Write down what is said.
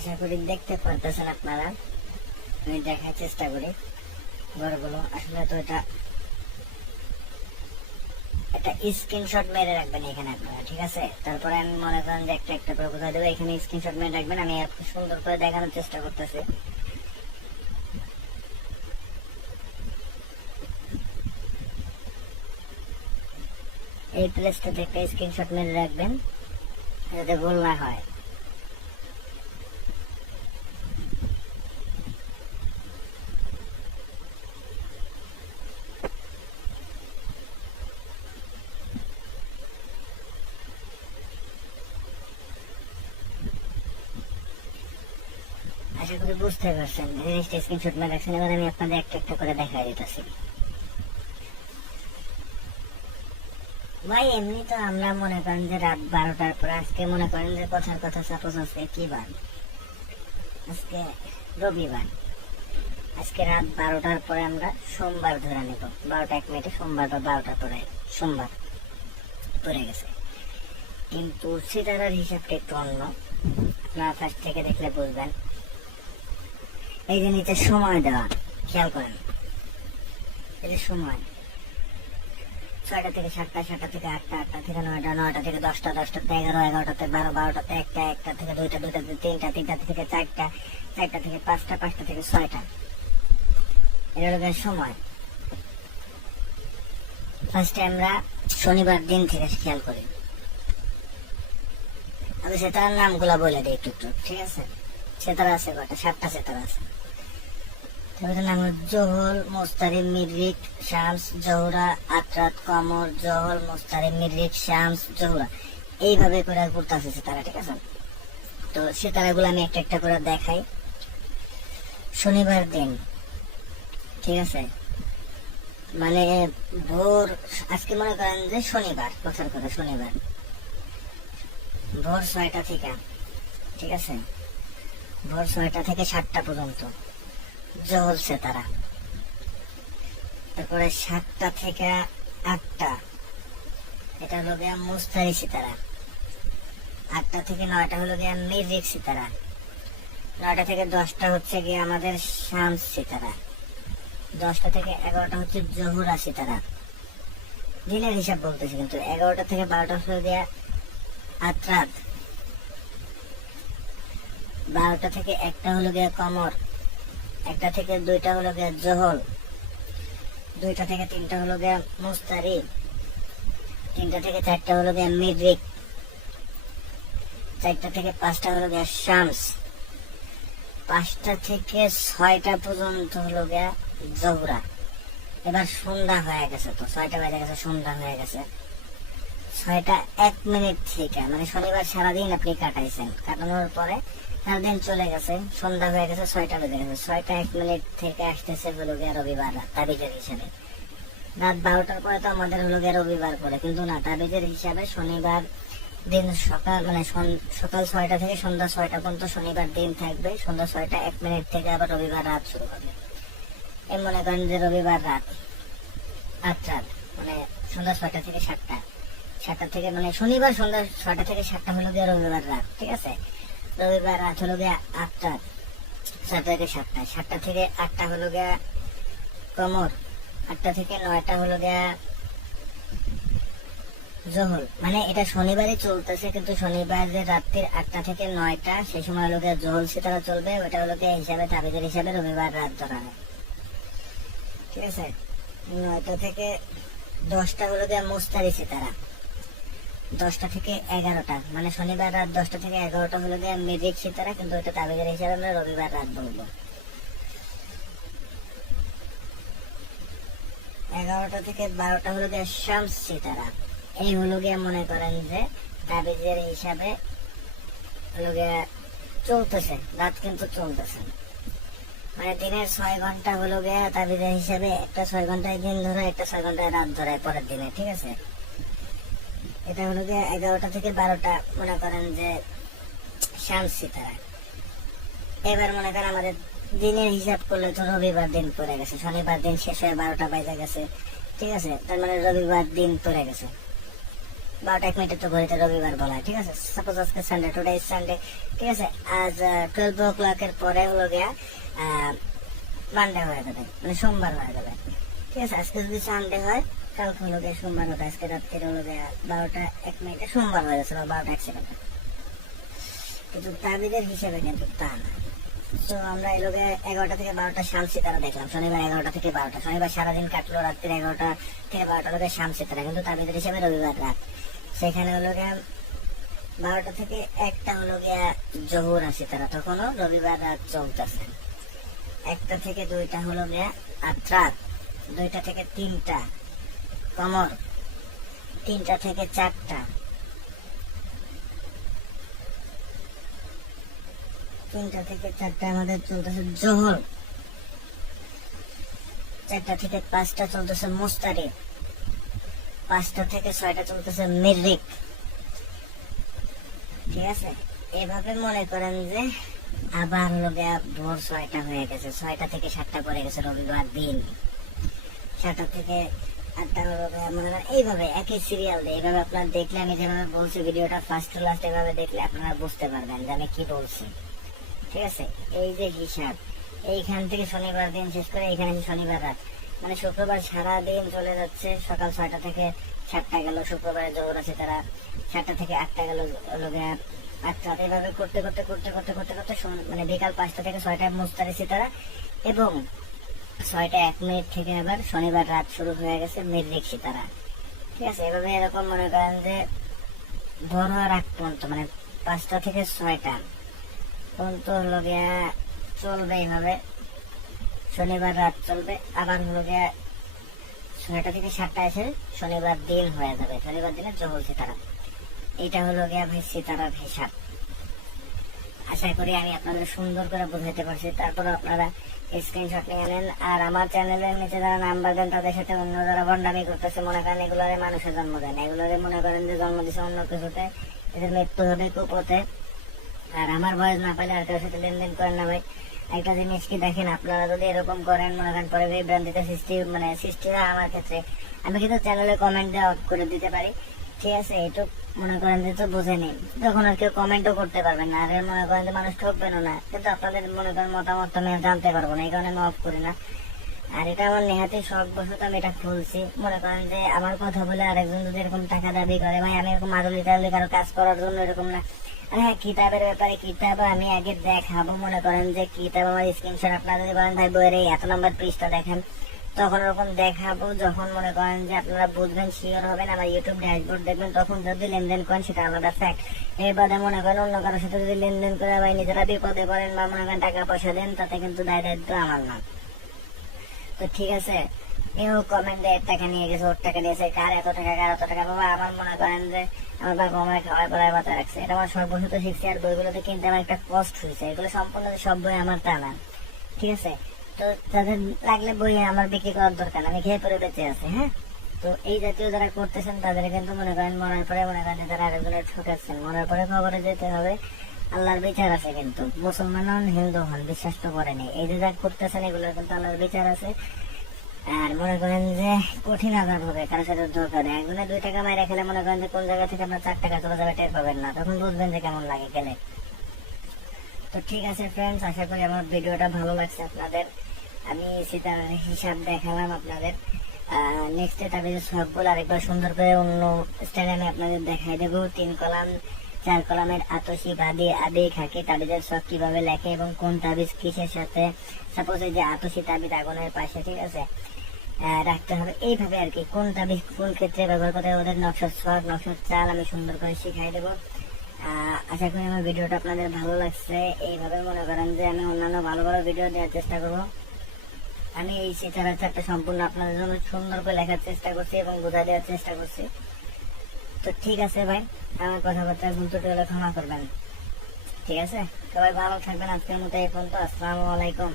আশা করি দেখতে পারতেছেন আপনারা। আমি দেখার চেষ্টা করি ঘরগুলো। আসলে তো এটা একটা স্ক্রিনশট মেরে রাখবেন এখানে আপনারা, ঠিক আছে? তারপরে আমি মনে করেন যে একটা একটা করে বোঝাই দেবো, এখানে স্ক্রিনশট মেরে রাখবেন। আমি সুন্দর করে দেখানোর চেষ্টা করতেছি। এই প্লেসটা থেকে একটা স্ক্রিনশট মেরে রাখবেন যাতে ভুল না হয়। আশা করি বুঝতে পারছেন জিনিসটা, স্ক্রিনশট মেরে রাখছেন। এবার আমি আপনাদের একটা একটা করে দেখা দিতেছি। ভাই এমনি তো আমরা মনে করেন যে রাত 12টার পর, আজকে মনে করেন যে কথার কথা, সাপোজ আজকে কি বার, আজকে রবিবার, আজকে রাত 12টার পরে আমরা সোমবার ধরে নেব। 12টা 1 মিনিটে সোমবার বা 12টার পরে সোমবার পড়ে গেছে। কিন্তু সিতারার হিসাবটা একটু অন্য, আপনারা ফার্স্ট থেকে দেখলে বুঝবেন। এই যে নিচে সময় দেওয়া, খেয়াল করেন, এই যে সময় 6টা থেকে 7টা, 7টা থেকে 8টা, 8টা থেকে 9টা, 9টা থেকে 10টা, 10টা থেকে 11, 11টাতে 12, 12টাতে 1টা, 1টা থেকে 2টা, 2টা থেকে 3টা, 3টা থেকে 4টা, 4টা থেকে 5টা, 5টা থেকে 6টা। এটা হলো সময়। ফার্স্টে আমরা শনিবার দিন থেকে খেয়াল করি। আমি সেতারার নামগুলা বলে দিই একটু একটু, ঠিক আছে? সেতারা আছে কয়টা? 7টা সেতারা আছে। তারপরে নাম হলো জহল, মোস্তারিম, মিরিক, শামস, জহুরা, আতরাত, কমর, জহল, মোস্তারিম, মিরিক, শামস, জহুরা, এইভাবে করে ঘুরতেছে সেতারা, ঠিক আছে? তো সেতারাগুলো আমি একটা একটা করে দেখাই। শনিবার দিন, ঠিক আছে, মানে ভোর, আজকে মনে করেন যে শনিবার, কথার কথা শনিবার, ভোর 6টা থেকে, ঠিক আছে, ভোর 6টা থেকে 7টা পর্যন্ত জহল সেতারা। তারপরে 7টা থেকে 8টা, এটা হলো গিয়া মুস্তারি সিতারা। 8টা থেকে 9টা হলো গিয়া মিরিক সিতারা। 9টা থেকে 10টা হচ্ছে গিয়ে আমাদের শামস সিতারা। 10টা থেকে 11টা হচ্ছে জহুরা সিতারা। দিনের হিসাব বলতেছি, কিন্তু 11টা থেকে 12টা হলো গিয়া আতরাত। 12টা থেকে 1টা হলো গিয়া কমর। 1টা থেকে 2টা হলো গিয়া জহল। 2টা থেকে 3টা হলো গিয়া মুস্তারি। 3টা থেকে 4টা হলো গিয়া মিরিক। 4টা থেকে 5টা হলো গিয়া শামস। 5টা থেকে 6টা পর্যন্ত হলো গিয়া জহুরা। এবার সন্ধ্যা হয়ে গেছে, তো 6টা বেজে গেছে, সন্ধ্যা হয়ে গেছে। 6টা 1 মিনিট থেকে, মানে শনিবার সারাদিন আপনি কাটাইছেন, কাটানোর পরে সারাদিন চলে গেছে, সন্ধ্যা হয়ে গেছে, 6টা বেজে গেছে। 6টা 1 মিনিট থেকে আসতেছে হলো গিয়া রবিবার রাত, তাবিজের হিসাবে। রাত 12টার পরে তো আমাদের হলো গিয়া রবিবার পরে, কিন্তু না, তাবিজের হিসাবে শনিবার দিন সকাল, মানে সকাল 6টা থেকে সন্ধ্যা 6টা পর্যন্ত শনিবার দিন থাকবে। সন্ধ্যা 6টা 1 মিনিট থেকে আবার রবিবার রাত শুরু হবে। এই মনে করেন যে রবিবার রাত 8টা, মানে সন্ধ্যা 6টা থেকে 7টা, 7টা থেকে, মানে শনিবার সন্ধ্যা 6টা থেকে 7টা হলো গিয়ে রবিবার রাত, ঠিক আছে? রবিবার রাত হলো গিয়ে 8টা, 7টা থেকে 7টা, 7টা থেকে 8টা হলো গিয়া কমর। 8টা থেকে 9টা হলো গিয়া জহল। মানে এটা শনিবারই চলতেছে, কিন্তু শনিবার যে রাত্রির 8টা থেকে 9টা, সেই সময় হলো গিয়া জহল সিতারা চলবে। ওটা হলো গিয়া হিসাবে, তাবিজের হিসাবে রবিবার রাত ধরা হয়, ঠিক আছে? 9টা থেকে 10টা হলো গিয়া মুস্তারি সিতারা। 10টা থেকে 11টা, মানে শনিবার রাত 10টা থেকে 11টা হলো গিয়া মিরিক সিতারা, কিন্তু ওটা তাবিজের হিসাবে আমরা রবিবার রাত বলবো। 11টা থেকে 12টা হলো গিয়া শামস সিতারা। এই হলো গিয়া মনে করেন যে তাবিজের হিসাবে হলো গিয়া চলতেছে, রাত কিন্তু চলতেছে, মানে দিনের 6 ঘন্টা হলো গিয়া তাবিজের হিসাবে। একটা 6 ঘন্টায় দিন ধরে, একটা 6 ঘন্টায় রাত ধরে পরের দিনে, ঠিক আছে? এটা হলো গিয়ে 11টা থেকে 12টা মনে করেন যে শামস সিতারা। এবার মনে করেন আমাদের দিনের হিসাব করলে তো রবিবার দিন পড়ে গেছে, শনিবার দিন শেষ হয়ে 12টা বাজে গেছে, ঠিক আছে? তার মানে রবিবার দিন পড়ে গেছে। 12:01 তো ঘড়িতে রবিবার বলা হয়, ঠিক আছে। সাপোজ আজকে সানডে, টুডে ইজ সানডে, ঠিক আছে। আজ 12 o'clock পরে হলো গিয়া মানডে হয়ে যাবে, মানে সোমবার হয়ে যাবে, ঠিক আছে। আজকে যদি সানডে হয়, কালকে হলো গিয়ে সোমবার হতো। আজকে রাত্রে হলো গিয়া 12:01 সোমবার হয়ে গেছে, 12:01। কিন্তু তাবিদের হিসেবে কিন্তু তা না। তো আমরা এই লোকে 11টা থেকে 12টা শামসিতারা দেখলাম, শনিবার 11টা থেকে 12টা, শনিবার সারাদিন কাটলো, রাত্রি 11টা থেকে 12টা লোকে শামসিতারা, কিন্তু তাবিদের হিসেবে রবিবার রাত। সেখানে হলো গিয়া 12টা থেকে 1টা হলো গিয়া জহুর সিতারা, তখনও রবিবার রাত চলতেছে। 1টা থেকে 2টা হলো গিয়া আত্রাত, 2টা থেকে 3টা কমর, 3টা থেকে 4টা, 3টা থেকে 4টা আমাদের চলতেছে জোহর, 4টা থেকে 5টা চলতেছে মুস্তারি, 5টা থেকে 6টা চলতেছে মিরিক, ঠিক আছে। এভাবে মনে করেন যে আবার হলো গিয়া ভোর 6টা হয়ে গেছে, 6টা থেকে 7টা পড়ে গেছে রবিবার দিন, 7টা থেকে 8টা হলো গিয়া মনে করেন এইভাবে একই সিরিয়াল দিয়ে। এইভাবে আপনারা দেখলে, আমি যেভাবে বলছি ভিডিওটা ফার্স্ট টু লাস্ট এভাবে দেখলে আপনারা বুঝতে পারবেন যে আমি কি বলছি, ঠিক আছে। এই যে হিসাব, এইখান থেকে শনিবার দিন শেষ করে এইখানে শনিবার রাত, মানে শুক্রবার সারা দিন চলে যাচ্ছে। সকাল 6টা থেকে 7টা গেল শুক্রবারে জোহর আছে তারা, 7টা থেকে 8টা গেল আচ্ছা। এইভাবে করতে করতে করতে করতে করতে করতে মানে বিকাল 5টা থেকে 6টায় মুস্তারি সিতারা, এবং 6:01 থেকে আবার শনিবার রাত শুরু হয়ে গেছে মিরিক সিতারা, ঠিক আছে। এভাবে এরকম মনে করেন যে ভোর হওয়ার আগ পর্যন্ত, মানে 5টা থেকে 6টা পর্যন্ত হলো গিয়া চলবে এইভাবে, শনিবার রাত চলবে। আবার হলো গিয়া 6টা থেকে 7টা এসে শনিবার দিন হয়ে যাবে, শনিবার দিনে জহুর সিতারা। এটা হলো গিয়া ভাই সিতারার হিসাব। আশা করি আমি আপনাদের সুন্দর করে বুঝাইতে পারছি। তারপর আপনারা স্ক্রিনশট নিয়ে নেন। আর আমার চ্যানেলের নিচে যারা নাম্বার দেন তাদের সাথে অন্য যারা বন্ডামি করতেছে, মনে করেন এগুলোরে মানুষের জন্ম দেন, এগুলোরে মনে করেন যে জন্ম দিচ্ছে অন্য কিছুতে, এদের মৃত্যু হবে কুপথে। আর আমার বয়স না পাইলে আর কারোর সাথে লেনদেন করেন না ভাই। একটা জিনিস কি দেখেন, আপনারা যদি এরকম করেন মনে করেন পরে বিভ্রান্তিতে সৃষ্টি হয় আমার ক্ষেত্রে, আমি কিন্তু চ্যানেলে কমেন্ট দেওয়া অফ করে দিতে পারি, ঠিক আছে। এইটুক মনে করেন যে তো বুঝে নিন, তখন আর কেউ কমেন্টও করতে পারবেন না, আর মনে করেন যে মানুষ ঠকবেনও না, কিন্তু আপনাদের মনে করেন মতামত আমি জানতে পারবো না, এই কারণে আমি অফ করি না। আর এটা আমার নেহাতি শখ বসত আমি এটা খুলছি। মনে করেন যে আমার কথা বলে আরেকজন যদি এরকম টাকা দাবি করে, ভাই আমি এরকম আদলি টাদলি কারো কাজ করার জন্য এরকম না। হ্যাঁ, কিতাবের ব্যাপারে কিতাব আমি আগে দেখাবো, মনে করেন যে কিতাব আমার স্ক্রিনশট আপনারা যদি বলেন ভাই বইয়ের এই এত নম্বর পৃষ্ঠা দেখেন, তখন ওরকম দেখাবো। যখন মনে করেন যে আপনারা বুঝবেন, শিওর হবেন, আমার ইউটিউব ড্যাশবোর্ড দেখবেন, তখন যদি লেনদেন করেন সেটা আলাদা ফ্যাক্ট। এর বাদে মনে করেন অন্য কারোর সাথে যদি লেনদেন করে ভাই নিজেরা বিপদে পড়েন বা মনে করেন টাকা পয়সা দেন, তাতে কিন্তু দায় দায়িত্ব আমার না। তো ঠিক আছে, এও কমেন্ট দেয় টাকা নিয়ে গেছে, ওর টাকা নিয়েছে, কার এত টাকা কার এত টাকা। বাবা আমার মনে করেন যে আমার বাবা আমার খাওয়াই পড়ায় বাতা রাখছে, এটা আমার সর্বশত শিখছে। আর বইগুলোতে কিনতে আমার একটা কষ্ট হয়েছে, এগুলো সম্পূর্ণ সব বই আমার তা না, ঠিক আছে। তো তাদের লাগলে বই আমার বিক্রি করার দরকার, আমি খেয়ে পরে বেঁচে আছি। হ্যাঁ, তো এই জাতীয় যারা করতেছেন তাদের কিন্তু মনে করেন মরার পরে মনে করেন যারা আরেকজনের ঠকাচ্ছেন, মরার পরে খবরে যেতে হবে, আল্লাহর বিচার আছে। কিন্তু মুসলমান হন হিন্দু হন বিশ্বাস তো করেনি, এই যে যা করতেছেন এগুলোর কিন্তু আল্লাহর বিচার আছে। আর মনে করেন যে কঠিন আঘাত হবে কারোর সাথে ধোকা দেয়, একজনে 2 টাকা মাইরে খেলে মনে করেন যে কোন জায়গা থেকে আপনার 4 টাকা চলে যাবে টের পাবেন না, তখন বুঝবেন যে কেমন লাগে গেলে। তো ঠিক আছে ফ্রেন্ডস, আশা করি আমার ভিডিওটা ভালো লাগছে আপনাদের। আমি সিতারার হিসাব দেখালাম আপনাদের। নেক্সটে তাবিজের সবগুলো আরেকবার সুন্দর করে অন্য স্টাইলে আমি আপনাদের দেখাই দেবো। 3 কলাম 4 কলামের আতসী বাদী আদি খাকি তাবিজের সব কিভাবে লেখে এবং কোন তাবিজ কিসের সাথে, সাপোজ এই যে আতসী তাবিজ আগুনের পাশে, ঠিক আছে, রাখতে হবে এইভাবে আর কি, কোন তাবিজ কোন ক্ষেত্রে ব্যবহার করতে হবে, ওদের নকশার ছক নকশার চাল আমি সুন্দর করে শিখাই দেবো। আশা করি আমার ভিডিওটা আপনাদের ভালো লাগছে। এইভাবে মনে করেন যে আমি অন্যান্য ভালো ভালো ভিডিও দেওয়ার চেষ্টা করবো। আমি এই সিতারার চারটা সম্পূর্ণ আপনাদের জন্য সুন্দর করে লেখার চেষ্টা করছি এবং বোঝা দেওয়ার চেষ্টা করছি। তো ঠিক আছে ভাই, আমার কথাবার্তা ভুল ত্রুটি হলে ক্ষমা করবেন, ঠিক আছে। সবাই ভালো থাকবেন, আজকের মতো এই পর্যন্ত। আসসালামু আলাইকুম।